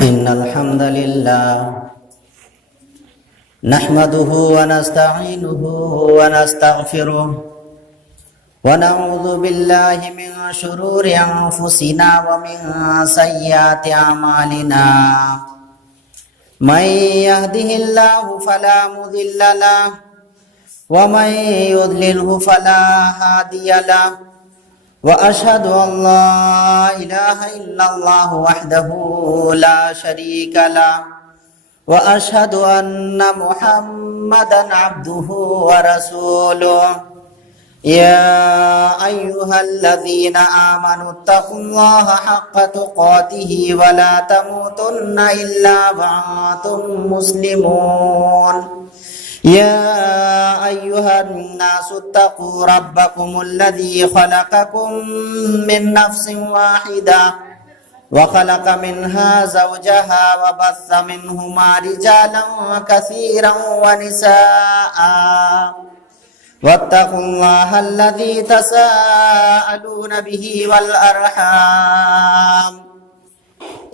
إن الحمد لله نحمده ونستعينه ونستغفره ونعوذ بالله من شرور أنفسنا ومن سيئات أعمالنا من يهده الله فلا مضل له ومن يضلله فلا هادي له وأشهد أن لا إله إلا الله وحده لا شريك له وأشهد أن محمدا عبده ورسوله يا أيها الذين آمنوا اتقوا الله حق تقاته ولا تموتن إلا وأنتم مسلمون يا أيها الناس اتقوا ربكم الذي خلقكم من نفس واحدة وخلق منها زوجها وبث منهما رجالا كثيرا ونساء واتقوا الله الذي تساءلون به والأرحام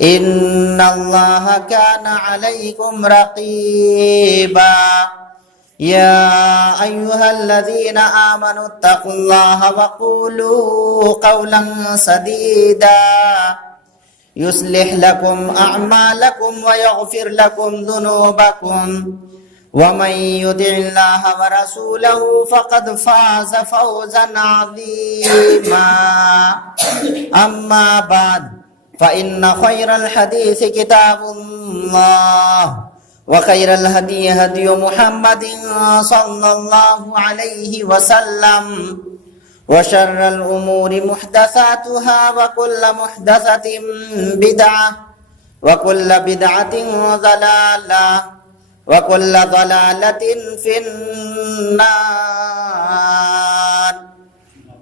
إن الله كان عليكم رقيبا يا أيها الذين آمنوا اتقوا الله وقولوا قولا سديدا يصلح لكم أعمالكم ويغفر لكم ذنوبكم ومن يطع الله ورسوله فقد فاز فوزا عظيما أما بعد فإن خير الحديث كتاب الله وخير الهدي هدي محمد صلى الله عليه وسلم وشر الأمور محدثاتها وكل محدثة بدعة وكل بدعة ضلالة وكل ضلالة في النار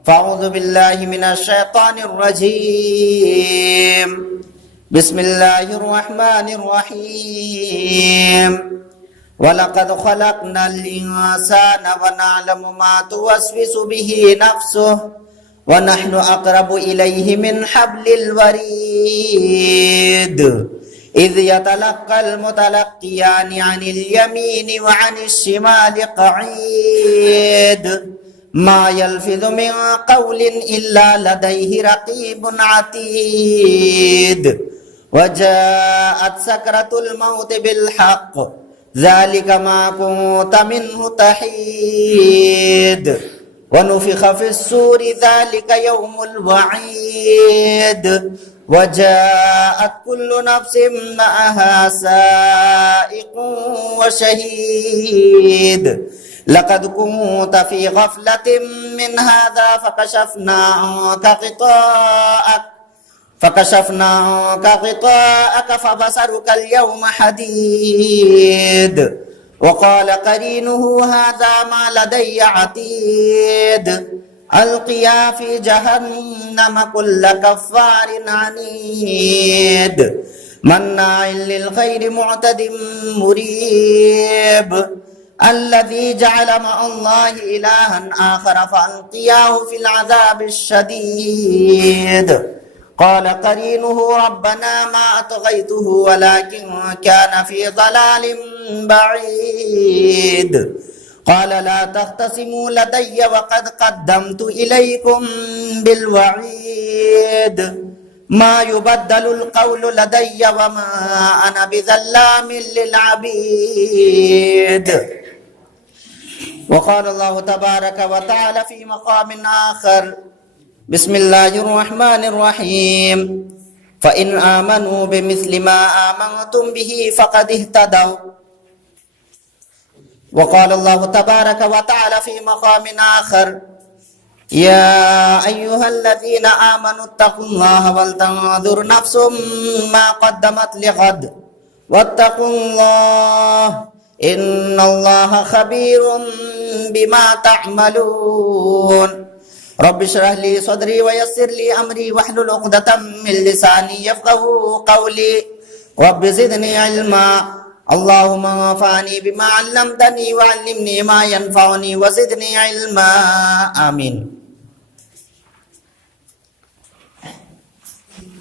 فأعوذ بالله من الشيطان الرجيم بسم الله الرحمن الرحيم ولقد خلقنا الإنسان ونعلم ما توسوس به نفسه ونحن أقرب إليه من حبل الوريد إذ يتلقى المتلقيان عن اليمين وعن الشمال قعيد ما يلفظ من قول إلا لديه رقيب عتيد وجاءت سكرة الموت بالحق ذلك ما كنت منه تحيد ونفخ في السور ذلك يوم الوعيد وجاءت كل نفس معها سائق وشهيد لقد كنت في غفلة من هذا فكشفنا عنك غطاءك فبصرك اليوم حديد وقال قرينه هذا ما لدي عتيد ألقيا في جهنم كل كفار عنيد مناع للخير معتد مريب الذي جعل مع الله إلها آخر فألقياه في العذاب الشديد قال قرينه ربنا ما أطغيته ولكن كان في ضلال بعيد قال لا تختصموا لدي وقد قدمت إليكم بالوعيد ما يبدل القول لدي وما أنا بظلام للعبيد وقال الله تبارك وتعالى في مقام آخر بسم الله الرحمن الرحيم فإن آمنوا بمثل ما آمنتم به فقد اهتدوا وقال الله تبارك وتعالى في مقام آخر يا أيها الذين آمنوا اتقوا الله ولتنظر نفس ما قدمت لغد واتقوا الله إن الله خبير بما تعملون رب اشرح لي صدري ويسر لي أمري واحلل عقدة من لساني يفقهوا قولي رب زدني علما اللهم انفعني بما علمتني وعلمني ما ينفعني وزدني علما آمين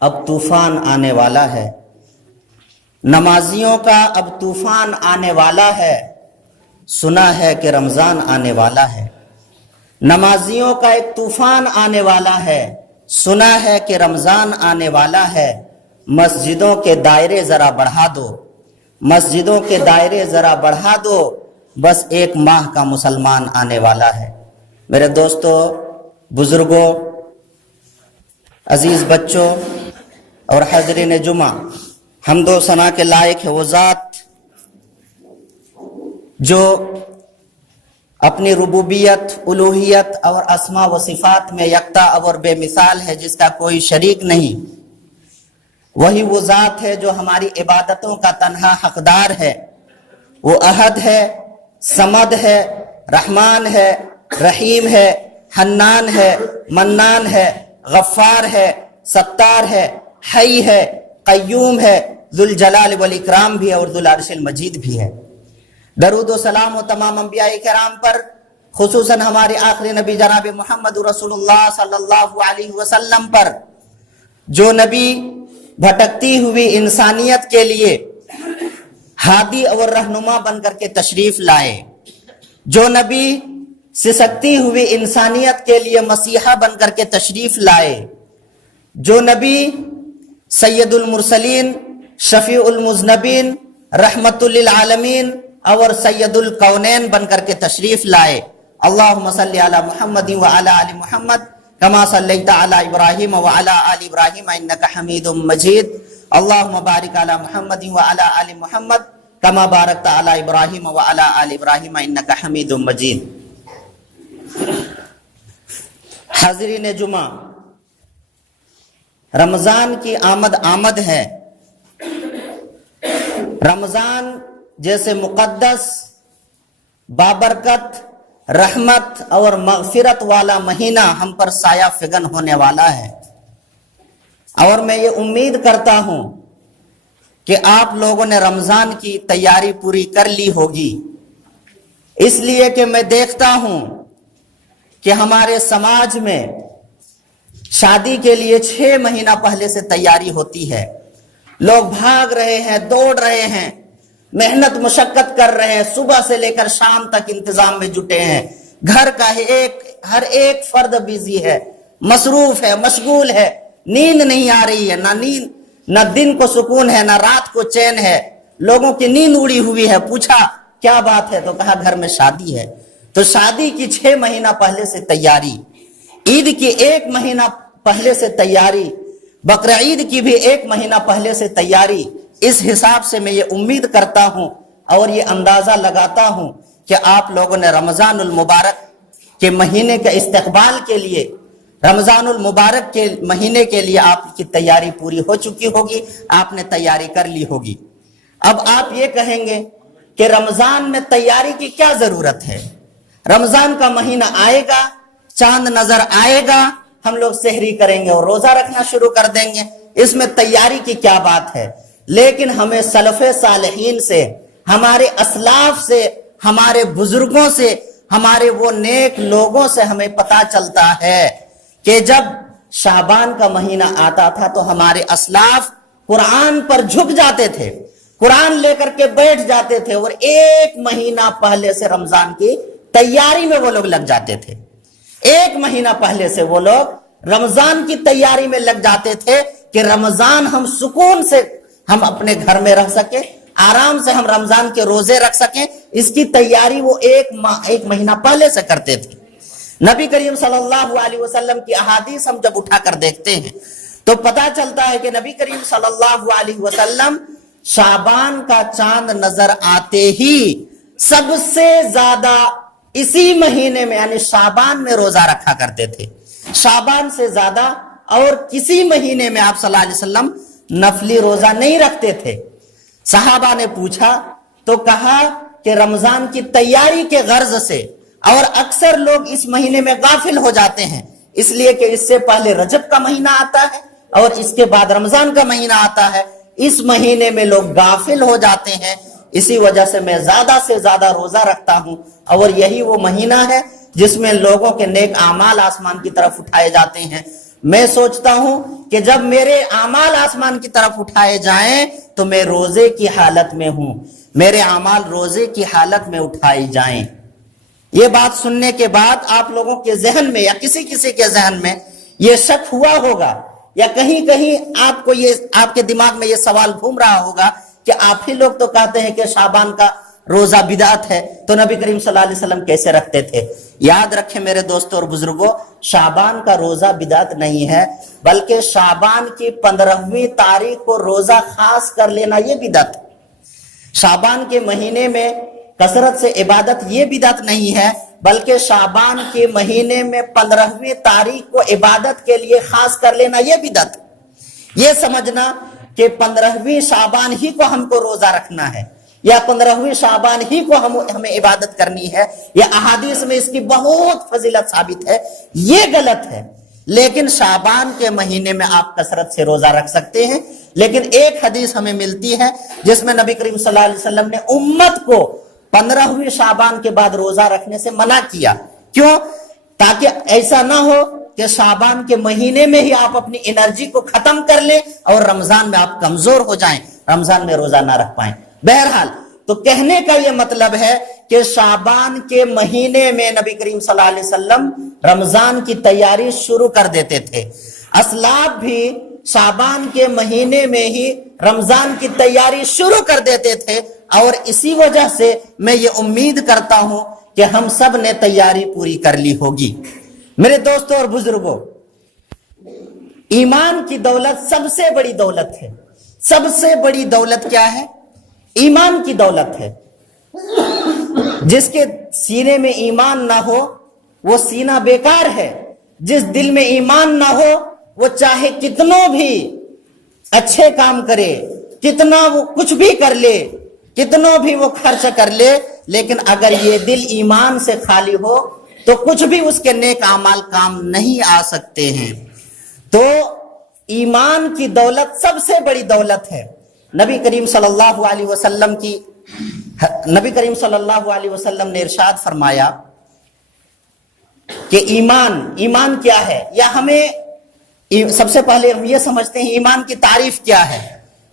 اب طوفان آنے والا ہے، نمازیوں کا اب طوفان آنے والا ہے، سنا ہے کہ رمضان آنے والا ہے۔ نمازیوں کا ایک طوفان آنے والا ہے، سنا ہے کہ رمضان آنے والا ہے۔ مسجدوں کے دائرے ذرا بڑھا دو، مسجدوں کے دائرے ذرا بڑھا دو، بس ایک ماہ کا مسلمان آنے والا ہے۔ میرے دوستو، بزرگوں، عزیز بچوں اور حاضرین جمعہ، حمد و ثنا کے لائق ہے وہ ذات جو اپنی ربوبیت، الوہیت اور اسماء و صفات میں یکتا اور بے مثال ہے، جس کا کوئی شریک نہیں۔ وہی وہ ذات ہے جو ہماری عبادتوں کا تنہا حقدار ہے۔ وہ احد ہے، صمد ہے، رحمان ہے، رحیم ہے، حنان ہے، منان ہے، غفار ہے، ستار ہے، حی ہے، قیوم ہے، ذوالجلال والاکرام بھی ہے اور ذوالعرش المجید بھی ہے۔ درود و سلام و تمام انبیاء کرام پر، خصوصاً ہمارے آخری نبی جناب محمد رسول اللہ صلی اللہ علیہ وسلم پر، جو نبی بھٹکتی ہوئی انسانیت کے لیے ہادی اور رہنما بن کر کے تشریف لائے، جو نبی سسکتی ہوئی انسانیت کے لیے مسیحا بن کر کے تشریف لائے، جو نبی سید المرسلین، شفیع المذنبین، رحمت للعالمین اور سید الکونین بن کر کے تشریف لائے۔ اللہم صلی علی محمد وعلی آل محمد کما صلیت علی ابراہیم وعلی آل ابراہیم انک حمید مجید۔ اللہم بارک علی محمد وعلی آل محمد کما بارکت علی ابراہیم وعلی آل ابراہیم انک حمید مجید۔ حاضرین جمعہ، رمضان کی آمد ہے۔ رمضان جیسے مقدس، بابرکت، رحمت اور مغفرت والا مہینہ ہم پر سایہ فگن ہونے والا ہے، اور میں یہ امید کرتا ہوں کہ آپ لوگوں نے رمضان کی تیاری پوری کر لی ہوگی، اس لیے کہ میں دیکھتا ہوں کہ ہمارے سماج میں شادی کے لیے 6 مہینہ پہلے سے تیاری ہوتی ہے۔ لوگ بھاگ رہے ہیں، دوڑ رہے ہیں، محنت مشقت کر رہے ہیں، صبح سے لے کر شام تک انتظام میں جٹے ہیں۔ گھر کا ہر ایک فرد بیزی ہے، مصروف ہے، مشغول ہے، نیند نہیں آ رہی ہے، نہ دن کو سکون ہے، نہ رات کو چین ہے، لوگوں کی نیند اڑی ہوئی ہے۔ پوچھا کیا بات ہے تو کہا گھر میں شادی ہے۔ تو شادی کی 6 مہینہ پہلے سے تیاری، عید کی 1 مہینہ پہلے سے تیاری، بقرعید کی بھی 1 مہینہ پہلے سے تیاری۔ اس حساب سے میں یہ امید کرتا ہوں اور یہ اندازہ لگاتا ہوں کہ آپ لوگوں نے رمضان المبارک کے مہینے کے استقبال کے لیے، رمضان المبارک کے مہینے کے لیے آپ کی تیاری پوری ہو چکی ہوگی، آپ نے تیاری کر لی ہوگی۔ اب آپ یہ کہیں گے کہ رمضان میں تیاری کی کیا ضرورت ہے؟ رمضان کا مہینہ آئے گا، چاند نظر آئے گا، ہم لوگ سحری کریں گے اور روزہ رکھنا شروع کر دیں گے، اس میں تیاری کی کیا بات ہے؟ لیکن ہمیں سلف صالحین سے، ہمارے اسلاف سے، ہمارے بزرگوں سے، ہمارے وہ نیک لوگوں سے ہمیں پتا چلتا ہے کہ جب شعبان کا مہینہ آتا تھا تو ہمارے اسلاف قرآن پر جھک جاتے تھے، قرآن لے کر کے بیٹھ جاتے تھے، اور 1 مہینہ پہلے سے رمضان کی تیاری میں وہ لوگ لگ جاتے تھے۔ 1 مہینہ پہلے سے وہ لوگ رمضان کی تیاری میں لگ جاتے تھے کہ رمضان ہم سکون سے ہم اپنے گھر میں رہ سکیں، آرام سے ہم رمضان کے روزے رکھ سکیں، اس کی تیاری وہ 1 مہینہ پہلے سے کرتے تھے۔ نبی کریم صلی اللہ علیہ وسلم کی احادیث ہم جب اٹھا کر دیکھتے ہیں تو پتا چلتا ہے کہ نبی کریم صلی اللہ علیہ وسلم شعبان کا چاند نظر آتے ہی سب سے زیادہ اسی مہینے میں یعنی شعبان میں روزہ رکھا کرتے تھے۔ شعبان سے زیادہ اور کسی مہینے میں آپ صلی اللہ علیہ وسلم نفلی روزہ نہیں رکھتے تھے۔ صحابہ نے پوچھا تو کہا کہ رمضان کی تیاری کے غرض سے، اور اکثر لوگ اس مہینے میں غافل ہو جاتے ہیں، اس لیے کہ اس سے پہلے رجب کا مہینہ آتا ہے اور اس کے بعد رمضان کا مہینہ آتا ہے، اس مہینے میں لوگ غافل ہو جاتے ہیں، اسی وجہ سے میں زیادہ سے زیادہ روزہ رکھتا ہوں، اور یہی وہ مہینہ ہے جس میں لوگوں کے نیک اعمال آسمان کی طرف اٹھائے جاتے ہیں۔ میں سوچتا ہوں کہ کہ جب میرے اعمال آسمان کی طرف اٹھائے جائیں تو میں روزے کی حالت میں ہوں، میرے اعمال روزے کی حالت میں اٹھائے جائیں۔ یہ بات سننے کے بعد آپ لوگوں کے ذہن میں یا کسی کے ذہن میں یہ شک ہوا ہوگا، یا کہیں کہیں آپ کے دماغ میں یہ سوال گھوم رہا ہوگا کہ آپ ہی لوگ تو کہتے ہیں کہ شعبان کا روزہ بدعت ہے، تو نبی کریم صلی اللہ علیہ وسلم کیسے رکھتے تھے؟ یاد رکھیں میرے دوستوں اور بزرگوں، شعبان کا روزہ بدعت نہیں ہے، بلکہ شعبان کی 15ویں تاریخ کو روزہ خاص کر لینا یہ بدعت ہے۔ شعبان کے مہینے میں کثرت سے عبادت یہ بدعت نہیں ہے، بلکہ شعبان کے مہینے میں 15ویں تاریخ کو عبادت کے لیے خاص کر لینا یہ بدعت ہے۔ یہ سمجھنا کہ 15ویں شعبان ہی کو ہم کو روزہ رکھنا ہے، یا 15ویں شعبان ہی کو ہمیں عبادت کرنی ہے، یا احادیث میں اس کی بہت فضیلت ثابت ہے، یہ غلط ہے۔ لیکن شعبان کے مہینے میں آپ کثرت سے روزہ رکھ سکتے ہیں۔ لیکن ایک حدیث ہمیں ملتی ہے جس میں نبی کریم صلی اللہ علیہ وسلم نے امت کو 15ویں شعبان کے بعد روزہ رکھنے سے منع کیا۔ کیوں؟ تاکہ ایسا نہ ہو کہ شعبان کے مہینے میں ہی آپ اپنی انرجی کو ختم کر لیں اور رمضان میں آپ کمزور ہو جائیں، رمضان میں روزہ نہ رکھ پائیں۔ بہرحال تو کہنے کا یہ مطلب ہے کہ شعبان کے مہینے میں نبی کریم صلی اللہ علیہ وسلم رمضان کی تیاری شروع کر دیتے تھے۔ اسلاف بھی شعبان کے مہینے میں ہی رمضان کی تیاری شروع کر دیتے تھے، اور اسی وجہ سے میں یہ امید کرتا ہوں کہ ہم سب نے تیاری پوری کر لی ہوگی۔ میرے دوستوں اور بزرگوں، ایمان کی دولت سب سے بڑی دولت ہے۔ سب سے بڑی دولت کیا ہے؟ ایمان کی دولت ہے۔ جس کے سینے میں ایمان نہ ہو وہ سینہ بیکار ہے۔ جس دل میں ایمان نہ ہو وہ چاہے کتنوں بھی اچھے کام کرے، کتنا وہ کچھ بھی کر لے، کتنوں بھی وہ خرچ کر لے، لیکن اگر یہ دل ایمان سے خالی ہو تو کچھ بھی اس کے نیک اعمال کام نہیں آ سکتے ہیں۔ تو ایمان کی دولت سب سے بڑی دولت ہے۔ نبی کریم صلی اللہ علیہ وسلم نے ارشاد فرمایا کہ ایمان کیا ہے، یا ہمیں سب سے پہلے ہم یہ سمجھتے ہیں ایمان کی تعریف کیا ہے۔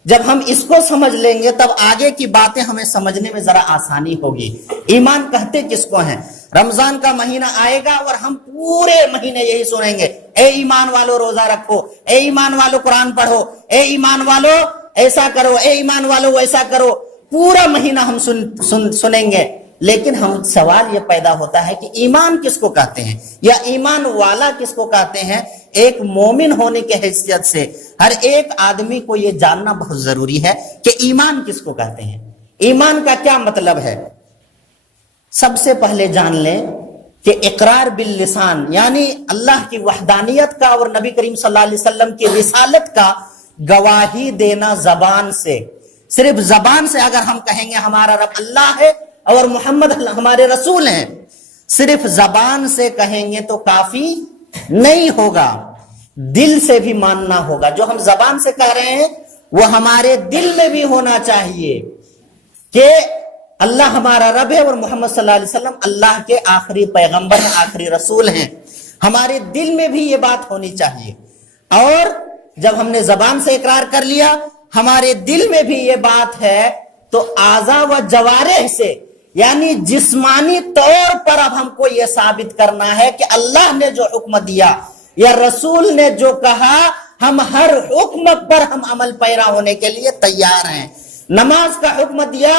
جب ہم اس کو سمجھ لیں گے تب آگے کی باتیں ہمیں سمجھنے میں ذرا آسانی ہوگی۔ ایمان کہتے کس کو ہیں؟ رمضان کا مہینہ آئے گا اور ہم پورے مہینے یہی سنیں گے، اے ایمان والو روزہ رکھو، اے ایمان والو قرآن پڑھو، اے ایمان والو ایسا کرو، اے ایمان والو ایسا کرو۔ پورا مہینہ ہم سنیں گے، لیکن ہم سوال یہ پیدا ہوتا ہے کہ ایمان کس کو کہتے ہیں، یا ایمان والا کس کو کہتے ہیں؟ ایک مومن ہونے کے حیثیت سے ہر ایک آدمی کو یہ جاننا بہت ضروری ہے کہ ایمان کس کو کہتے ہیں، ایمان کا کیا مطلب ہے۔ سب سے پہلے جان لیں کہ اقرار باللسان، یعنی اللہ کی وحدانیت کا اور نبی کریم صلی اللہ علیہ وسلم کی رسالت کا گواہی دینا زبان سے۔ صرف زبان سے اگر ہم کہیں گے ہمارا رب اللہ ہے اور محمد ہمارے رسول ہیں، صرف زبان سے کہیں گے تو کافی نہیں ہوگا، دل سے بھی ماننا ہوگا۔ جو ہم زبان سے کہہ رہے ہیں وہ ہمارے دل میں بھی ہونا چاہیے کہ اللہ ہمارا رب ہے اور محمد صلی اللہ علیہ وسلم اللہ کے آخری پیغمبر ہیں، آخری رسول ہیں۔ ہمارے دل میں بھی یہ بات ہونی چاہیے، اور جب ہم نے زبان سے اقرار کر لیا، ہمارے دل میں بھی یہ بات ہے، تو اعضاء و جوارح سے یعنی جسمانی طور پر اب ہم کو یہ ثابت کرنا ہے کہ اللہ نے جو حکم دیا یا رسول نے جو کہا، ہم ہر حکم پر ہم عمل پیرا ہونے کے لیے تیار ہیں۔ نماز کا حکم دیا،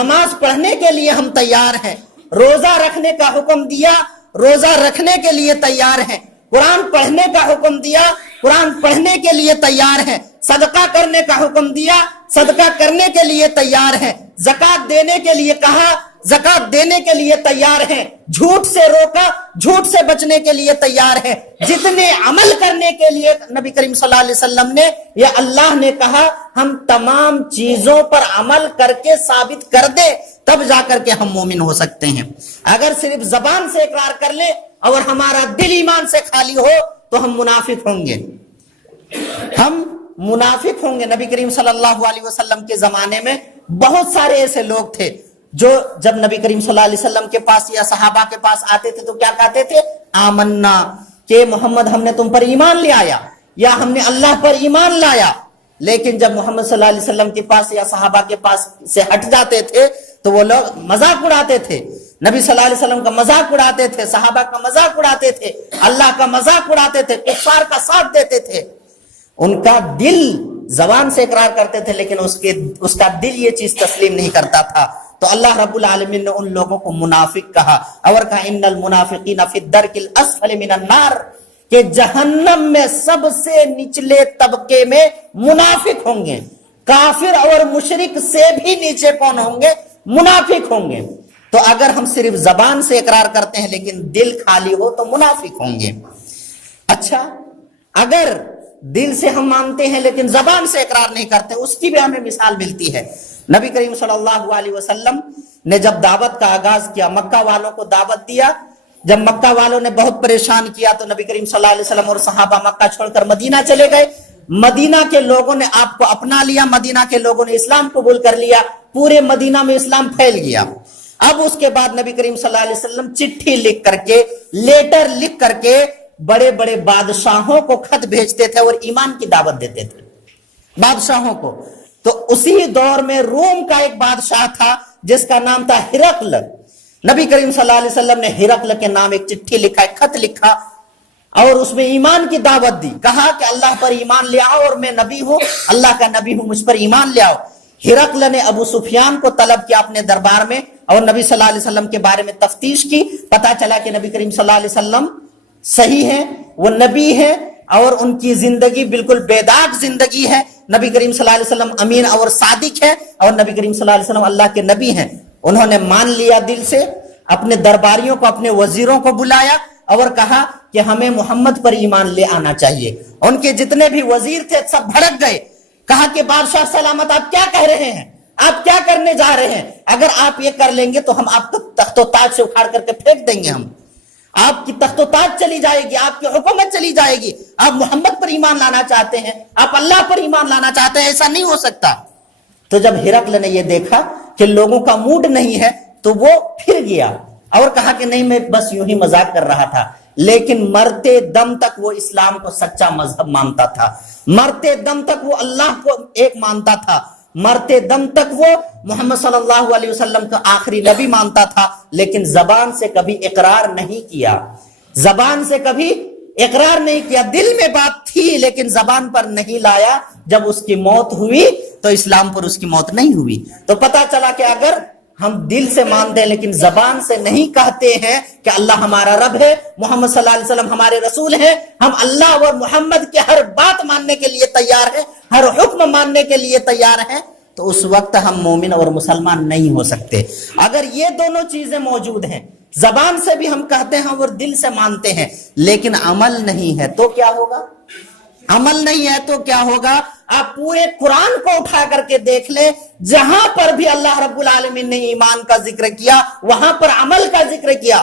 نماز پڑھنے کے لیے ہم تیار ہیں۔ روزہ رکھنے کا حکم دیا، روزہ رکھنے کے لیے تیار ہیں۔ قرآن پڑھنے کا حکم دیا، قرآن پڑھنے کے لیے تیار ہیں۔ صدقہ کرنے کا حکم دیا، صدقہ کرنے کے لیے تیار ہیں۔ زکوٰۃ دینے کے لیے کہا، زکوٰۃ دینے کے لیے تیار ہیں۔ جھوٹ سے روکا، جھوٹ سے بچنے کے لیے تیار ہیں۔ جتنے عمل کرنے کے لیے نبی کریم صلی اللہ علیہ وسلم نے یا اللہ نے کہا، ہم تمام چیزوں پر عمل کر کے ثابت کر دے، تب جا کر کے ہم مومن ہو سکتے ہیں۔ اگر صرف زبان سے اقرار کر لے اور ہمارا دل ایمان سے خالی ہو تو ہم منافق ہوں گے، ہم منافق ہوں گے۔ نبی کریم صلی اللہ علیہ وسلم کے زمانے میں بہت سارے ایسے لوگ تھے جو جب نبی کریم صلی اللہ علیہ وسلم کے پاس یا صحابہ کے پاس آتے تھے تو کیا کہتے تھے؟ آمنا، کہ محمد ہم نے تم پر ایمان لے آیا، یا ہم نے اللہ پر ایمان لایا. لیکن جب محمد صلی اللہ علیہ وسلم کے پاس یا صحابہ کے پاس سے ہٹ جاتے تھے تو وہ لوگ مذاق اڑاتے تھے, نبی صلی اللہ علیہ وسلم کا مذاق اڑاتے تھے, صحابہ کا مذاق اڑاتے تھے, اللہ کا مذاق اڑاتے تھے, کفار کا ساتھ دیتے تھے. ان کا دل زبان سے اقرار کرتے تھے لیکن اس کا دل یہ چیز تسلیم نہیں کرتا تھا. تو اللہ رب العالمین نے ان لوگوں کو منافق کہا, اور کہا ان المنافقین فی الدرک الاسفل من النار, کہ جہنم میں سب سے نچلے طبقے میں منافق ہوں گے. کافر اور مشرک سے بھی نیچے کون ہوں گے؟ منافق ہوں گے. تو اگر ہم صرف زبان سے اقرار کرتے ہیں لیکن دل خالی ہو تو منافق ہوں گے. اچھا, اگر دل سے ہم مانتے ہیں لیکن زبان سے اقرار نہیں کرتے, اس کی بھی ہمیں مثال ملتی ہے. نبی کریم صلی اللہ علیہ وسلم نے جب دعوت کا آغاز کیا, مکہ والوں کو دعوت دیا, جب مکہ والوں نے بہت پریشان کیا تو نبی کریم صلی اللہ علیہ وسلم اور صحابہ مکہ چھوڑ کر مدینہ چلے گئے. مدینہ کے لوگوں نے آپ کو اپنا لیا, مدینہ کے لوگوں نے اسلام قبول کر لیا, پورے مدینہ میں اسلام پھیل گیا. اب اس کے بعد نبی کریم صلی اللہ علیہ وسلم چٹھی لکھ کر کے, لیٹر لکھ کر کے بڑے بڑے بادشاہوں کو خط بھیجتے تھے اور ایمان کی دعوت دیتے تھے بادشاہوں کو. تو اسی دور میں روم کا ایک بادشاہ تھا جس کا نام تھا ہرقل. نبی کریم صلی اللہ علیہ وسلم نے ہرقل کے نام ایک چٹھی لکھا, ایک خط لکھا اور اس میں ایمان کی دعوت دی. کہا کہ اللہ پر ایمان لے آؤ, اور میں نبی ہوں, اللہ کا نبی ہوں, مجھ پر ایمان لے آؤ. ہرقل نے ابو سفیان کو طلب کیا اپنے دربار میں اور نبی صلی اللہ علیہ وسلم کے بارے میں تفتیش کی. پتا چلا کہ نبی کریم صلی اللہ علیہ وسلم صحیح ہے, وہ نبی ہے اور ان کی زندگی بالکل بے داغ زندگی ہے. نبی کریم صلی اللہ علیہ وسلم امین اور صادق ہے, اور نبی کریم صلی اللہ علیہ وسلم اللہ کے نبی ہیں. انہوں نے مان لیا دل سے, اپنے درباریوں کو, اپنے وزیروں کو بلایا اور کہا کہ ہمیں محمد پر ایمان لے آنا چاہیے. ان کے جتنے بھی وزیر تھے سب بھڑک گئے. کہا کہ بادشاہ سلامت, آپ کیا کہہ رہے ہیں, آپ کیا کرنے جا رہے ہیں؟ اگر آپ یہ کر لیں گے تو ہم آپ کو تخت و تاج سے اکھاڑ کر کے پھینک دیں گے. ہم آپ کی تخت و تاج چلی جائے گی, آپ کی حکومت چلی جائے گی. آپ محمد پر ایمان لانا چاہتے ہیں, آپ اللہ پر ایمان لانا چاہتے ہیں, ایسا نہیں ہو سکتا. تو جب ہرقل نے یہ دیکھا کہ لوگوں کا موڈ نہیں ہے تو وہ پھر گیا اور کہا کہ نہیں, میں بس یوں ہی مذاق کر رہا تھا. لیکن مرتے دم تک وہ اسلام کو سچا مذہب مانتا تھا, مرتے دم تک وہ اللہ کو ایک مانتا تھا, مرتے دم تک وہ محمد صلی اللہ علیہ وسلم کا آخری نبی مانتا تھا. لیکن زبان سے کبھی اقرار نہیں کیا, زبان سے کبھی اقرار نہیں کیا. دل میں بات تھی لیکن زبان پر نہیں لایا. جب اس کی موت ہوئی تو اسلام پر اس کی موت نہیں ہوئی. تو پتا چلا کہ اگر ہم دل سے مانتے ہیں لیکن زبان سے نہیں کہتے ہیں کہ اللہ ہمارا رب ہے, محمد صلی اللہ علیہ وسلم ہمارے رسول ہیں, ہم اللہ اور محمد کے ہر بات ماننے کے لیے تیار ہیں, ہر حکم ماننے کے لیے تیار ہیں, تو اس وقت ہم مومن اور مسلمان نہیں ہو سکتے. اگر یہ دونوں چیزیں موجود ہیں, زبان سے بھی ہم کہتے ہیں اور دل سے مانتے ہیں, لیکن عمل نہیں ہے تو کیا ہوگا؟ عمل نہیں ہے تو کیا ہوگا؟ آپ پورے قرآن کو اٹھا کر کے دیکھ لیں, جہاں پر بھی اللہ رب العالمین نے ایمان کا ذکر کیا وہاں پر عمل کا ذکر کیا.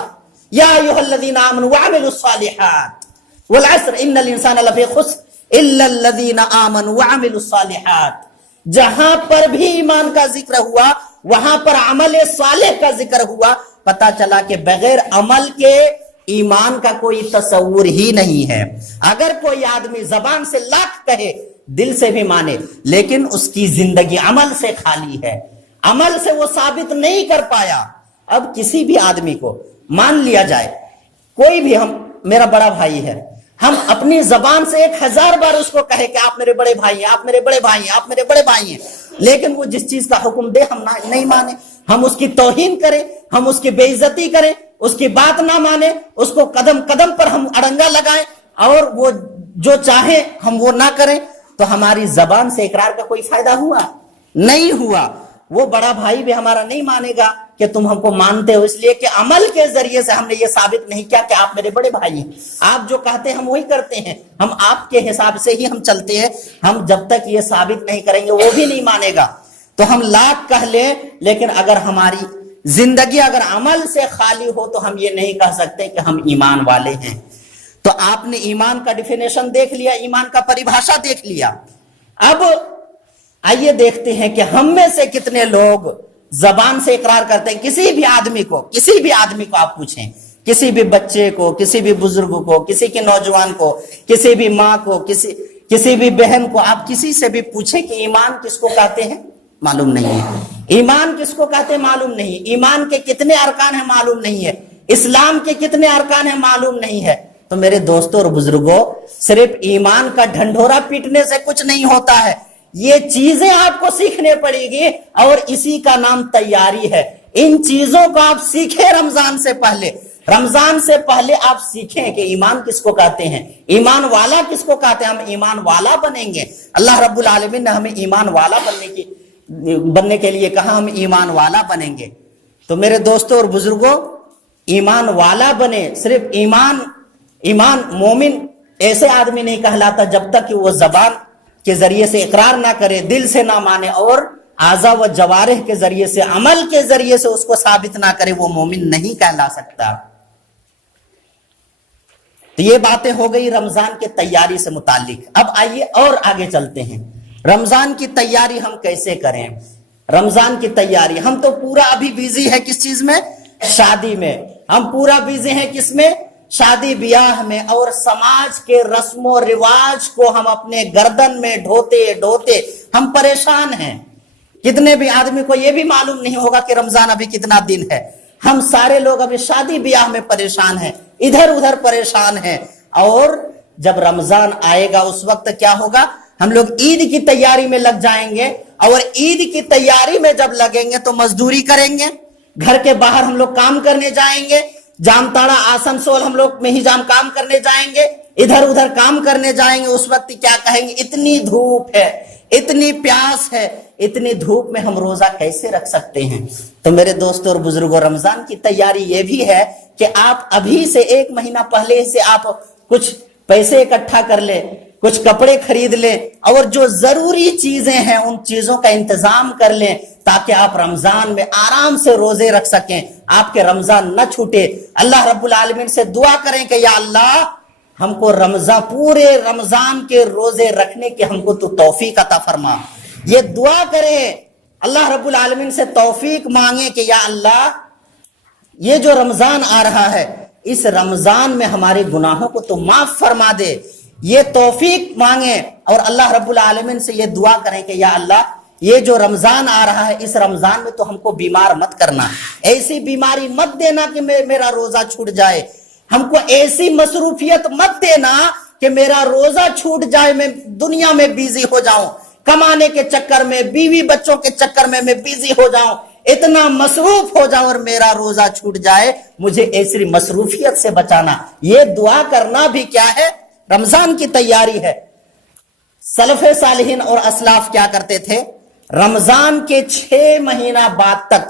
یا ایھا الذین آمنوا وعملوا الصالحات والعصر ان الانسان لفی خسر الا الذین آمنوا وعملوا الصالحات. جہاں پر بھی ایمان کا ذکر ہوا وہاں پر عمل صالح کا ذکر ہوا. پتا چلا کہ بغیر عمل کے ایمان کا کوئی تصور ہی نہیں ہے. اگر کوئی آدمی زبان سے لاکھ کہے, دل سے بھی مانے, لیکن اس کی زندگی عمل سے خالی ہے, عمل سے وہ ثابت نہیں کر پایا. اب کسی بھی آدمی کو مان لیا جائے, کوئی بھی, ہم میرا بڑا بھائی ہے, ہم اپنی زبان سے 1000 بار اس کو کہے کہ آپ میرے بڑے بھائی ہیں, آپ میرے بڑے بھائی ہیں, آپ میرے بڑے بھائی ہیں, لیکن وہ جس چیز کا حکم دے ہم نہیں مانے, ہم اس کی توہین کریں, ہم اس کی بے عزتی کریں, اس کی بات نہ مانے, اس کو قدم قدم پر ہم اڑنگا لگائیں اور وہ جو چاہے ہم وہ نہ کریں, تو ہماری زبان سے اقرار کا کوئی فائدہ ہوا؟ نہیں ہوا. وہ بڑا بھائی بھی ہمارا نہیں مانے گا کہ تم ہم کو مانتے ہو, اس لیے کہ عمل کے ذریعے سے ہم نے یہ ثابت نہیں کیا کہ آپ میرے بڑے بھائی ہیں. آپ جو کہتے ہیں ہم وہی کرتے ہیں, ہم آپ کے حساب سے ہی ہم چلتے ہیں. ہم جب تک یہ ثابت نہیں کریں گے وہ بھی نہیں مانے گا. تو ہم لاکھ کہہ لیں, لیکن اگر ہماری زندگی اگر عمل سے خالی ہو تو ہم یہ نہیں کہہ سکتے کہ ہم ایمان والے ہیں. تو آپ نے ایمان کا ڈیفینیشن دیکھ لیا, ایمان کا پریبھاشا دیکھ لیا. اب آئیے دیکھتے ہیں کہ ہم میں سے کتنے لوگ زبان سے اقرار کرتے ہیں. کسی بھی آدمی کو آپ پوچھیں کسی بھی بچے کو، کسی بھی بزرگ کو، کسی کے نوجوان کو، کسی بھی ماں کو، کسی بھی بہن کو آپ کسی سے بھی پوچھیں کہ ایمان کس کو کہتے ہیں، معلوم نہیں ہے۔ ایمان کس کو کہتے ہیں معلوم نہیں، ایمان کے کتنے ارکان ہیں معلوم نہیں ہے، اسلام کے کتنے ارکان ہیں معلوم نہیں ہے۔ تو میرے دوستوں اور بزرگوں، صرف ایمان کا ڈھنڈورا پیٹنے سے کچھ نہیں ہوتا ہے، یہ چیزیں آپ کو سیکھنے پڑے گی، اور اسی کا نام تیاری ہے۔ ان چیزوں کو آپ سیکھیں رمضان سے پہلے، رمضان سے پہلے آپ سیکھیں کہ ایمان کس کو کہتے ہیں، ایمان والا کس کو کہتے ہیں۔ ہم ایمان والا بنیں گے، اللہ رب العالمین نے ہمیں ایمان والا بننے کے لیے کہا، ہم ایمان والا بنیں گے۔ تو میرے دوستوں اور بزرگوں، ایمان والا بنے۔ صرف ایمان مومن ایسے آدمی نہیں کہلاتا جب تک کہ وہ زبان کے ذریعے سے اقرار نہ کرے، دل سے نہ مانے، اور اعضاء و جوارح کے ذریعے سے، عمل کے ذریعے سے اس کو ثابت نہ کرے، وہ مومن نہیں کہلا سکتا۔ تو یہ باتیں ہو گئی رمضان کے تیاری سے متعلق۔ اب آئیے اور آگے چلتے ہیں، رمضان کی تیاری ہم کیسے کریں۔ رمضان کی تیاری، ہم تو پورا ابھی بیزی ہے کس چیز میں، شادی میں۔ ہم پورا بیزی ہیں کس میں، شادی بیاہ میں، اور سماج کے رسم و رواج کو ہم اپنے گردن میں ڈھوتے ڈھوتے ہم پریشان ہیں۔ کتنے بھی آدمی کو یہ بھی معلوم نہیں ہوگا کہ رمضان ابھی کتنا دن ہے۔ ہم سارے لوگ ابھی شادی بیاہ میں پریشان ہیں، ادھر ادھر پریشان ہیں، اور جب رمضان آئے گا اس وقت کیا ہوگا، ہم لوگ عید کی تیاری میں لگ جائیں گے، اور عید کی تیاری میں جب لگیں گے تو مزدوری کریں گے، گھر کے باہر ہم لوگ کام کرنے جائیں گے، جامتاڑا آسنسول ہم لوگ میں ہی کام کرنے جائیں گے، ادھر ادھر کام کرنے جائیں گے۔ اس وقت کیا کہیں گے، اتنی دھوپ ہے، اتنی پیاس ہے، اتنی دھوپ میں ہم روزہ کیسے رکھ سکتے ہیں۔ تو میرے دوستوں اور بزرگوں، رمضان کی تیاری یہ بھی ہے کہ آپ ابھی سے 1 مہینہ پہلے سے آپ کچھ پیسے اکٹھا کر لیں، کچھ کپڑے خرید لیں، اور جو ضروری چیزیں ہیں ان چیزوں کا انتظام کر لیں، تاکہ آپ رمضان میں آرام سے روزے رکھ سکیں، آپ کے رمضان نہ چھوٹے۔ اللہ رب العالمین سے دعا کریں کہ یا اللہ، ہم کو پورے رمضان کے روزے رکھنے کی ہم کو تو توفیق عطا فرما۔ یہ دعا کریں، اللہ رب العالمین سے توفیق مانگیں کہ یا اللہ، یہ جو رمضان آ رہا ہے، اس رمضان میں ہمارے گناہوں کو تو معاف فرما دے۔ یہ توفیق مانگیں، اور اللہ رب العالمین سے یہ دعا کریں کہ یا اللہ، یہ جو رمضان آ رہا ہے، اس رمضان میں تو ہم کو بیمار مت کرنا، ایسی بیماری مت دینا کہ میرا روزہ چھوٹ جائے، ہم کو ایسی مصروفیت مت دینا کہ میرا روزہ چھوٹ جائے، میں دنیا میں بیزی ہو جاؤں، کمانے کے چکر میں، بیوی بچوں کے چکر میں بیزی ہو جاؤں، اتنا مصروف ہو جاؤں اور میرا روزہ چھوٹ جائے، مجھے ایسی مصروفیت سے بچانا۔ یہ دعا کرنا بھی کیا ہے، رمضان کی تیاری ہے۔ سلف صالحین اور اسلاف کیا کرتے تھے، رمضان کے 6 مہینہ بعد تک،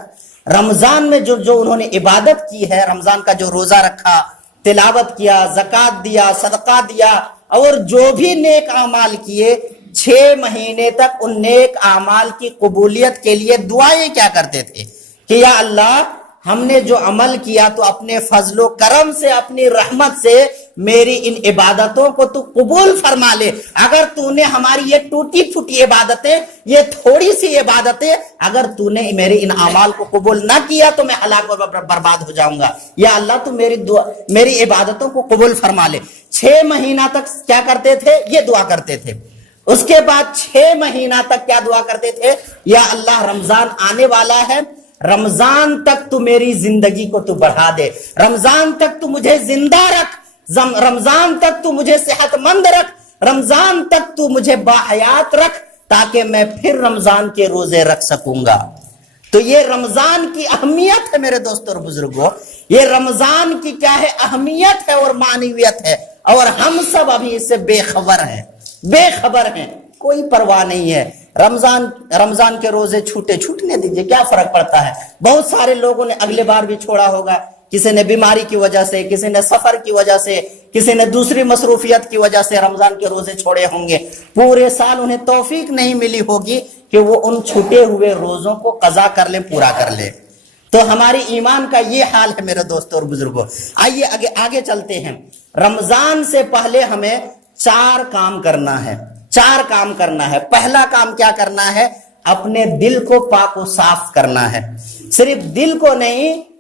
رمضان میں جو انہوں نے عبادت کی ہے، رمضان کا جو روزہ رکھا، تلاوت کیا، زکوٰۃ دیا، صدقہ دیا، اور جو بھی نیک اعمال کیے، 6 مہینے تک ان نیک اعمال کی قبولیت کے لیے دعائیں کیا کرتے تھے کہ یا اللہ، ہم نے جو عمل کیا تو اپنے فضل و کرم سے، اپنی رحمت سے میری ان عبادتوں کو تو قبول فرما لے۔ اگر تو نے ہماری یہ ٹوٹی پھوٹی عبادتیں، یہ تھوڑی سی عبادتیں، اگر تو نے میرے ان اعمال کو قبول نہ کیا تو میں ہلاک اور برباد ہو جاؤں گا۔ یا اللہ، تو میری عبادتوں کو قبول فرما لے۔ 6 مہینہ تک کیا کرتے تھے، یہ دعا کرتے تھے۔ اس کے بعد 6 مہینہ تک کیا دعا کرتے تھے، یا اللہ، رمضان آنے والا ہے، رمضان تک تو میری زندگی کو تو بڑھا دے، رمضان تک تو مجھے زندہ رکھ، رمضان تک تو مجھے صحت مند رکھ، رمضان تک تو مجھے باحیات رکھ، تاکہ میں پھر رمضان کے روزے رکھ سکوں گا۔ تو یہ رمضان کی اہمیت ہے میرے دوستوں اور بزرگوں، یہ رمضان کی کیا ہے، اہمیت ہے اور معنویت ہے، اور ہم سب ابھی اس سے بے خبر ہیں، کوئی پرواہ نہیں ہے۔ رمضان کے روزے چھوٹنے دیجئے، کیا فرق پڑتا ہے۔ بہت سارے لوگوں نے اگلے بار بھی چھوڑا ہوگا، کسی نے بیماری کی وجہ سے، کسی نے سفر کی وجہ سے، کسی نے دوسری مصروفیت کی وجہ سے رمضان کے روزے چھوڑے ہوں گے۔ پورے سال انہیں توفیق نہیں ملی ہوگی کہ وہ ان چھوٹے ہوئے روزوں کو قضا کر لیں، پورا کر لیں۔ تو ہماری ایمان کا یہ حال ہے میرے دوستوں اور بزرگوں۔ آئیے آگے چلتے ہیں۔ رمضان سے پہلے ہمیں 4 کام کرنا ہے، 4 کام کرنا ہے۔ پہلا کام کیا کرنا ہے، اپنے دل کو پاک و صاف کرنا ہے۔ صرف دل کو نہیں،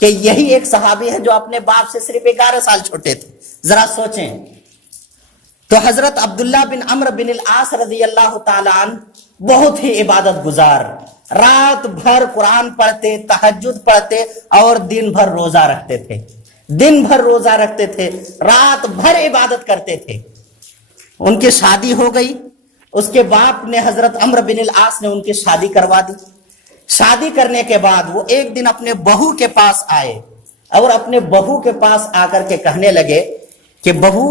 کہ یہی ایک صحابی ہے جو اپنے باپ سے صرف 11 سال چھوٹے تھے. ذرا سوچیں. تو حضرت عبداللہ بن عمرو بن العاص رضی اللہ تعالی عنہ بہت ہی عبادت گزار، رات بھر قرآن پڑھتے، تہجد پڑھتے اور دن بھر روزہ رکھتے تھے. دن بھر روزہ رکھتے تھے، رات بھر عبادت کرتے تھے. ان کی شادی ہو گئی. اس کے باپ نے حضرت عمرو بن العاص نے ان کی شادی کروا دی. شادی کرنے کے بعد وہ ایک دن اپنے بہو کے پاس آئے اور اپنے بہو کے پاس آ کر کے کہنے لگے کہ بہو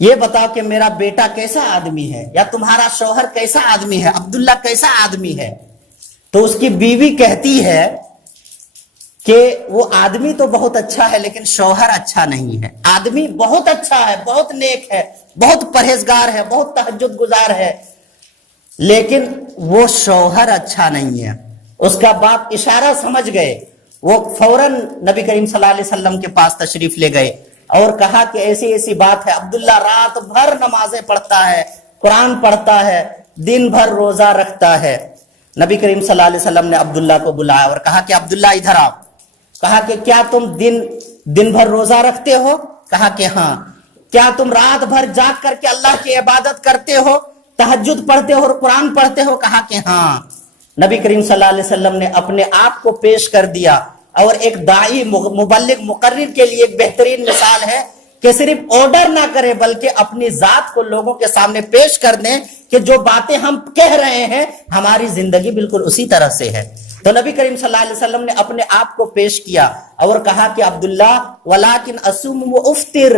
یہ بتاؤ کہ میرا بیٹا کیسا آدمی ہے، یا تمہارا شوہر کیسا آدمی ہے، عبداللہ کیسا آدمی ہے. تو اس کی بیوی کہتی ہے کہ وہ آدمی تو بہت اچھا ہے لیکن شوہر اچھا نہیں ہے. آدمی بہت اچھا ہے، بہت نیک ہے، بہت پرہیزگار ہے، بہت تہجد گزار ہے، لیکن وہ شوہر اچھا نہیں ہے. اس کا باپ اشارہ سمجھ گئے. وہ فوراً نبی کریم صلی اللہ علیہ وسلم کے پاس تشریف لے گئے اور کہا کہ ایسی ایسی بات ہے، عبداللہ رات بھر نمازیں پڑھتا ہے، قرآن پڑھتا ہے، دن بھر روزہ رکھتا ہے. نبی کریم صلی اللہ علیہ وسلم نے عبداللہ کو بلایا اور کہا کہ عبداللہ ادھر آؤ. کہا کہ کیا تم دن بھر روزہ رکھتے ہو؟ کہا کہ ہاں. کیا تم رات بھر جاگ کر کے اللہ کی عبادت کرتے ہو، تہجد پڑھتے ہو اور قرآن پڑھتے ہو؟ کہا کہ ہاں. نبی کریم صلی اللہ علیہ وسلم نے اپنے آپ کو پیش کر دیا اور ایک داعی مبلغ مقرر کے لیے ایک بہترین مثال ہے کہ صرف آرڈر نہ کرے بلکہ اپنی ذات کو لوگوں کے سامنے پیش کر دیں کہ جو باتیں ہم کہہ رہے ہیں ہماری زندگی بالکل اسی طرح سے ہے. تو نبی کریم صلی اللہ علیہ وسلم نے اپنے آپ کو پیش کیا اور کہا کہ عبداللہ ولیکن اصوم و افطر،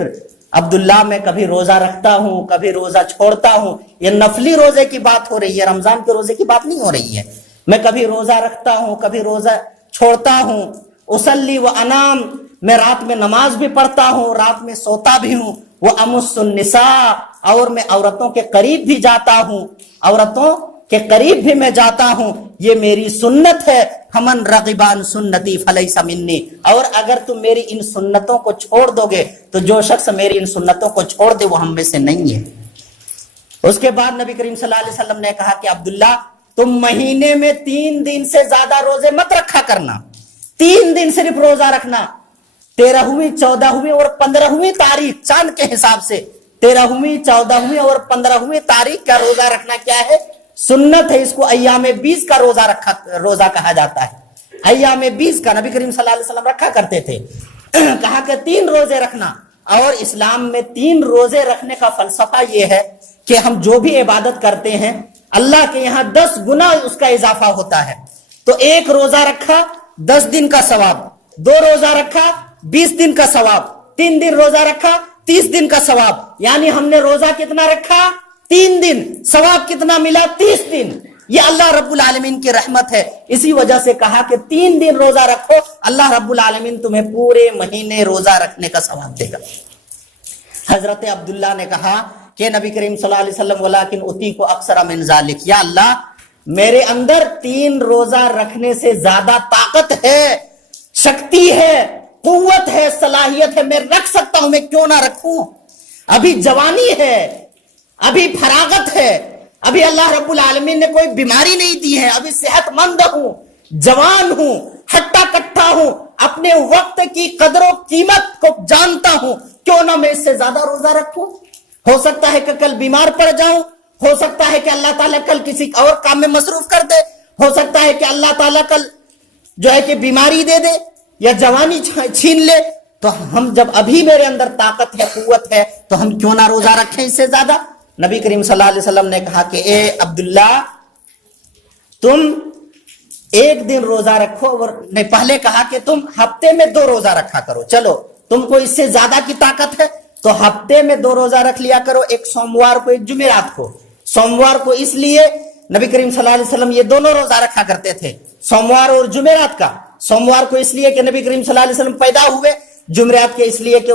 عبداللہ میں کبھی روزہ رکھتا ہوں، کبھی روزہ چھوڑتا ہوں. یہ نفلی روزے کی بات ہو رہی ہے، رمضان کے روزے کی بات نہیں ہو رہی ہے. میں کبھی روزہ رکھتا ہوں، کبھی روزہ چھوڑتا ہوں. اصلی و انام، میں رات میں نماز بھی پڑھتا ہوں، رات میں سوتا بھی ہوں. وہ امس النساء، اور میں عورتوں کے قریب بھی جاتا ہوں، عورتوں کے قریب بھی میں جاتا ہوں. یہ میری سنت ہے. فمن رغب عن سنتی فلیس منی، اور اگر تم میری ان سنتوں کو چھوڑ دو گے تو جو شخص میری ان سنتوں کو چھوڑ دے وہ ہم میں سے نہیں ہے. اس کے بعد نبی کریم صلی اللہ علیہ وسلم نے کہا کہ عبداللہ تم مہینے میں 3 دن سے زیادہ روزے مت رکھا کرنا. 3 دن صرف روزہ رکھنا. 13ویں 14ویں اور 15ویں تاریخ چاند کے حساب سے 13ویں 14ویں اور 15ویں تاریخ کا روزہ رکھنا کیا ہے؟ سنت ہے. اس کو ایام 20 کا روزہ کہا جاتا ہے. ایام 20 کا نبی کریم صلی اللہ علیہ وسلم رکھا کرتے تھے. کہا کہ 3 روزے رکھنا. اور اسلام میں 3 روزے رکھنے کا فلسفہ یہ ہے کہ ہم جو بھی عبادت کرتے ہیں اللہ کے یہاں 10 گنا اس کا اضافہ ہوتا ہے. تو 1 روزہ رکھا 10 دن کا ثواب، 2 روزہ رکھا 20 دن کا ثواب، 3 دن روزہ رکھا 30 دن کا ثواب. یعنی ہم نے روزہ کتنا رکھا؟ 3 دن. ثواب کتنا ملا؟ 30 دن. یہ اللہ رب العالمین کی رحمت ہے. اسی وجہ سے کہا کہ 3 دن روزہ رکھو، اللہ رب العالمین تمہیں پورے مہینے روزہ رکھنے کا ثواب دے گا. حضرت عبداللہ نے کہا کہ نبی کریم صلی اللہ علیہ وسلم ولیکن اتی کو اکثر من ذالک، یا اللہ میرے اندر 3 روزہ رکھنے سے زیادہ طاقت ہے، شکتی ہے، قوت ہے، صلاحیت ہے. میں رکھ سکتا ہوں، میں کیوں نہ رکھوں؟ ابھی جوانی ہے، ابھی فراغت ہے، ابھی اللہ رب العالمین نے کوئی بیماری نہیں دی ہے، ابھی صحت مند ہوں، جوان ہوں، ہٹا کٹھا ہوں، اپنے وقت کی قدر و قیمت کو جانتا ہوں. کیوں نہ میں اس سے زیادہ روزہ رکھوں؟ ہو سکتا ہے کہ کل بیمار پڑ جاؤں، ہو سکتا ہے کہ اللہ تعالیٰ کل کسی اور کام میں مصروف کر دے، ہو سکتا ہے کہ اللہ تعالیٰ کل جو ہے کہ بیماری دے دے یا جوانی چھین لے. تو ہم جب ابھی میرے اندر طاقت ہے، قوت ہے، تو ہم کیوں نہ روزہ رکھیں اس سے زیادہ؟ نبی کریم صلی اللہ علیہ وسلم نے کہا کہ اے عبداللہ تم 1 دن روزہ رکھو. اور نے پہلے کہا کہ تم ہفتے میں 2 روزہ رکھا کرو. چلو تم کو اس سے زیادہ کی طاقت ہے تو ہفتے میں 2 روزہ رکھ لیا کرو، ایک سوموار کو ایک جمعرات کو. سوموار کو اس لیے نبی کریم صلی اللہ علیہ وسلم یہ دونوں روزہ رکھا کرتے تھے، سوموار اور جمعرات کا. سوموار کو اس لیے کہ نبی کریم صلی اللہ علیہ وسلم پیدا ہوئے، جمعرات کے اس لیے کہ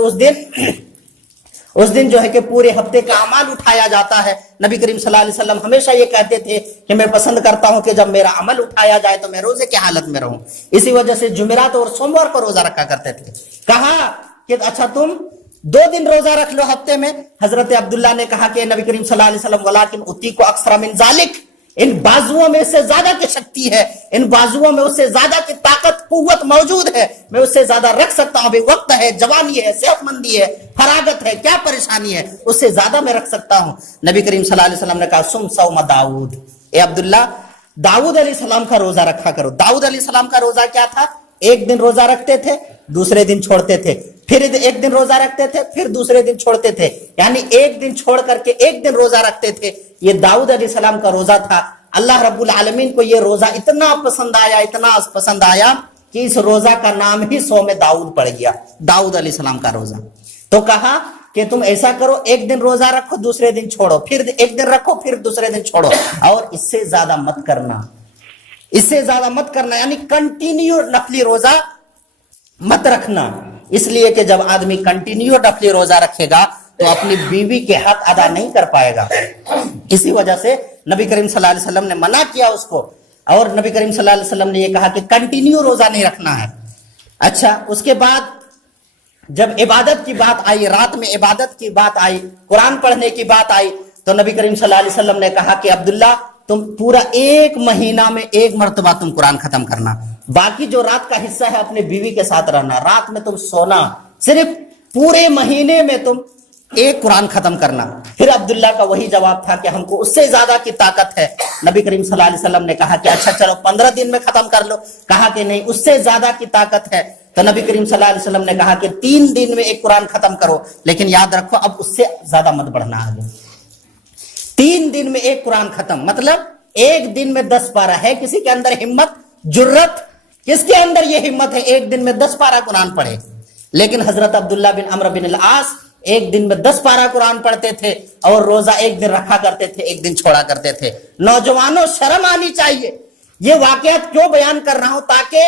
اس دن جو ہے کہ پورے ہفتے کا عمل اٹھایا جاتا ہے. نبی کریم صلی اللہ علیہ وسلم ہمیشہ یہ کہتے تھے کہ میں پسند کرتا ہوں کہ جب میرا عمل اٹھایا جائے تو میں روزے کی حالت میں رہوں. اسی وجہ سے جمعرات اور سوموار کو روزہ رکھا کرتے تھے. کہا کہ اچھا تم 2 دن روزہ رکھ لو ہفتے میں. حضرت عبداللہ نے کہا کہ نبی کریم صلی اللہ علیہ وسلم ولیکن اتی کو اکثر من ذالک، ان بازوؤں میں سے زیادہ کی شکتی ہے، ان بازوؤں میں اس سے زیادہ کی طاقت قوت موجود ہے میں اس سے زیادہ رکھ سکتا ہوں. ابھی وقت ہے, جوانی ہے, صحت مندی ہے, فراغت ہے, کیا پریشانی ہے, اس سے زیادہ میں رکھ سکتا ہوں. نبی کریم صلی اللہ علیہ وسلم نے کہا سم صوم داؤد, اے عبداللہ داؤد علیہ السلام کا روزہ رکھا کرو. داؤد علیہ السلام کا روزہ کیا تھا؟ ایک دن روزہ رکھتے تھے, دوسرے دن چھوڑتے تھے, پھر ایک دن روزہ رکھتے تھے, پھر دوسرے دن چھوڑتے تھے, یعنی ایک دن چھوڑ کر کے ایک دن روزہ رکھتے تھے. یہ داؤد علیہ السلام کا روزہ تھا. اللہ رب العالمین کو یہ روزہ اتنا پسند آیا, اتنا پسند آیا کہ اس روزہ کا نام ہی صوم داؤد پڑ گیا, داؤد علیہ السلام کا روزہ. تو کہا کہ تم ایسا کرو, ایک دن روزہ رکھو, دوسرے دن چھوڑو, پھر ایک دن رکھو, پھر دوسرے دن چھوڑو, اور اس سے زیادہ مت کرنا, اس سے زیادہ مت کرنا, یعنی کنٹینیو نفلی روزہ مت رکھنا. اس لیے کہ جب آدمی کنٹینیو نفلی روزہ رکھے گا تو اپنی بیوی کے حق ادا نہیں کر پائے گا. اسی وجہ سے نبی کریم صلی اللہ علیہ وسلم نے منع کیا اس کو, اور نبی کریم صلی اللہ علیہ وسلم نے یہ کہا کہ کنٹینیو روزہ نہیں رکھنا ہے. اچھا, اس کے بعد جب عبادت کی بات آئی, رات میں عبادت کی بات آئی, قرآن پڑھنے کی بات آئی, تو نبی کریم صلی اللہ علیہ وسلم نے کہا کہ عبداللہ تم پورا ایک مہینہ میں ایک مرتبہ تم قرآن ختم کرنا, باقی جو رات کا حصہ ہے اپنے بیوی کے ساتھ رہنا, رات میں تم سونا, صرف پورے مہینے میں تم ایک قرآن ختم کرنا. پھر عبداللہ کا وہی جواب تھا کہ ہم کو اس سے زیادہ کی طاقت ہے. نبی کریم صلی اللہ علیہ وسلم نے کہا کہ اچھا چلو 15 دن میں ختم کر لو. کہا کہ نہیں, اس سے زیادہ کی طاقت ہے. تو نبی کریم صلی اللہ علیہ وسلم نے کہا کہ 3 دن میں ایک قرآن ختم کرو, لیکن یاد رکھو اب اس سے زیادہ مت بڑھنا آگے. 3 دن میں ایک قرآن ختم, مطلب ایک دن میں 10 پارہ. ہے کسی کے اندر ہمت, جرت, کس کے اندر یہ ہمت ہے ایک دن میں 10 پارہ قرآن پڑھے؟ لیکن حضرت عبداللہ بن عمرو بن العاص ایک دن میں 10 پارہ قرآن پڑھتے تھے, اور روزہ ایک دن رکھا کرتے تھے, ایک دن چھوڑا کرتے تھے. نوجوانوں شرم آنی چاہیے. یہ واقعات کیوں بیان کر رہا ہوں؟ تاکہ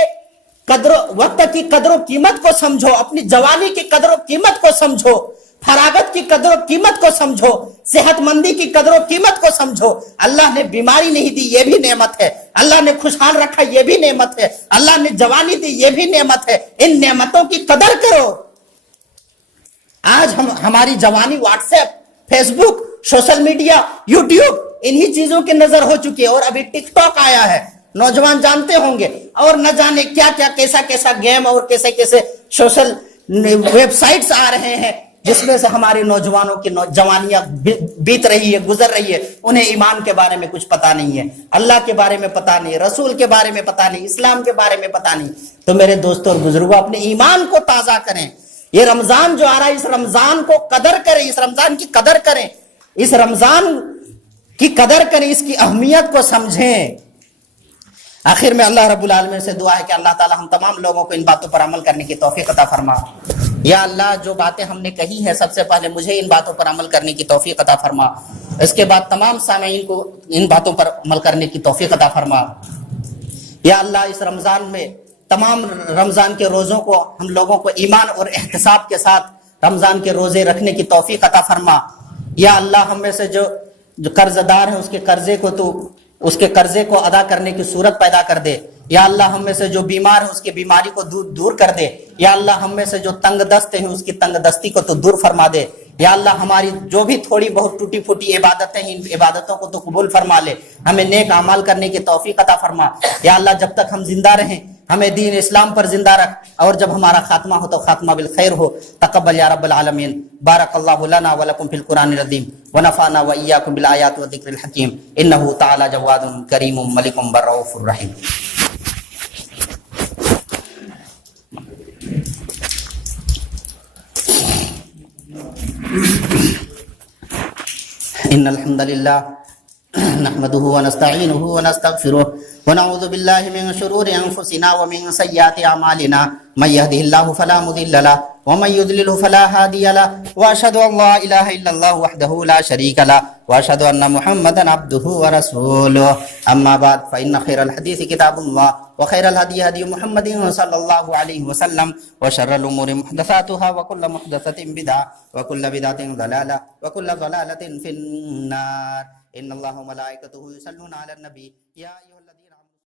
وقت کی قدر و قیمت کو سمجھو, اپنی جوانی کی قدر و قیمت کو سمجھو, فراغت کی قدر و قیمت کو سمجھو, صحت مندی کی قدر و قیمت کو سمجھو. اللہ نے بیماری نہیں دی, یہ بھی نعمت ہے. اللہ نے خوشحال رکھا, یہ بھی نعمت ہے. اللہ نے جوانی دی, یہ بھی نعمت ہے. ان نعمتوں کی قدر کرو. آج ہماری جوانی واٹس ایپ, فیس بک, سوشل میڈیا, یوٹیوب, انہی چیزوں کی نظر ہو چکی ہے. اور ابھی ٹک ٹاک آیا ہے, نوجوان جانتے ہوں گے, اور نہ جانے کیا کیا کیسا کیسا گیم اور کیسے کیسے سوشل ویب سائٹس آ رہے ہیں, جس میں سے ہمارے نوجوانوں کی جوانیاں بیت رہی ہے, گزر رہی ہے. انہیں ایمان کے بارے میں کچھ پتا نہیں ہے, اللہ کے بارے میں پتا نہیں, رسول کے بارے میں پتا نہیں, اسلام کے بارے میں پتا نہیں. تو میرے دوستوں اور بزرگوں, اپنے ایمان کو تازہ کریں. یہ رمضان جو آ رہا ہے, اس رمضان کو قدر کریں, اس رمضان کی قدر کریں, اس رمضان کی قدر کریں, اس کی اہمیت کو سمجھیں. آخر میں اللہ رب العالمین سے دعا ہے کہ اللہ تعالی ہم تمام لوگوں کو ان باتوں پر عمل کرنے کی توفیق عطا فرما. یا اللہ, جو باتیں ہم نے کہی ہیں سب سے پہلے مجھے ان باتوں پر عمل کرنے کی توفیق عطا فرما. اس کے بعد تمام سامعین کو ان باتوں پر عمل کرنے کی توفیق عطا فرما. یا اللہ, اس رمضان میں تمام رمضان کے روزوں کو ہم لوگوں کو ایمان اور احتساب کے ساتھ رمضان کے روزے رکھنے کی توفیق عطا فرما. یا اللہ, ہم میں سے جو قرض دار ہیں اس کے قرضے کو ادا کرنے کی صورت پیدا کر دے. یا اللہ, ہم میں سے جو بیمار ہیں اس کی بیماری کو دور کر دے. یا اللہ, ہم میں سے جو تنگ دست ہیں اس کی تنگ دستی کو تو دور فرما دے. یا اللہ, ہماری جو بھی تھوڑی بہت ٹوٹی پھوٹی عبادتیں ہیں, ان عبادتوں کو تو قبول فرما لے. ہمیں نیک اعمال کرنے کی توفیق عطا فرما. یا اللہ, جب تک ہم زندہ رہیں ہمیں دین اسلام پر زندہ رکھ, اور جب ہمارا خاتمہ ہو تو خاتمہ بالخیر ہو. تقبل یا رب العالمین. بارک اللہ لنا ولکم فی القرآن العظیم, ونفعنا وإیاکم بالآیات والذکر الحکیم. انہ تعالی جواد کریم ملک بالرؤوف الرحیم. ان الحمد للہ نحمده ونستعینه ونستغفره ونعوذ باللہ من شرور انفسنا ومن سیئات اعمالنا من يهده الله فلا مضل له ومن يضلل فلا هادي له واشهد ان لا اله الا الله وحده لا شريك له واشهد ان محمدا عبده ورسوله. اما بعد فان خير الحديث كتاب الله وخير الهدي هدي محمد صلى الله عليه وسلم وشر الامور محدثاتها وكل محدثة بدعة وكل بدعة ضلالة وكل ضلالة في النار. ان الله وملائكته يصلون على النبي يا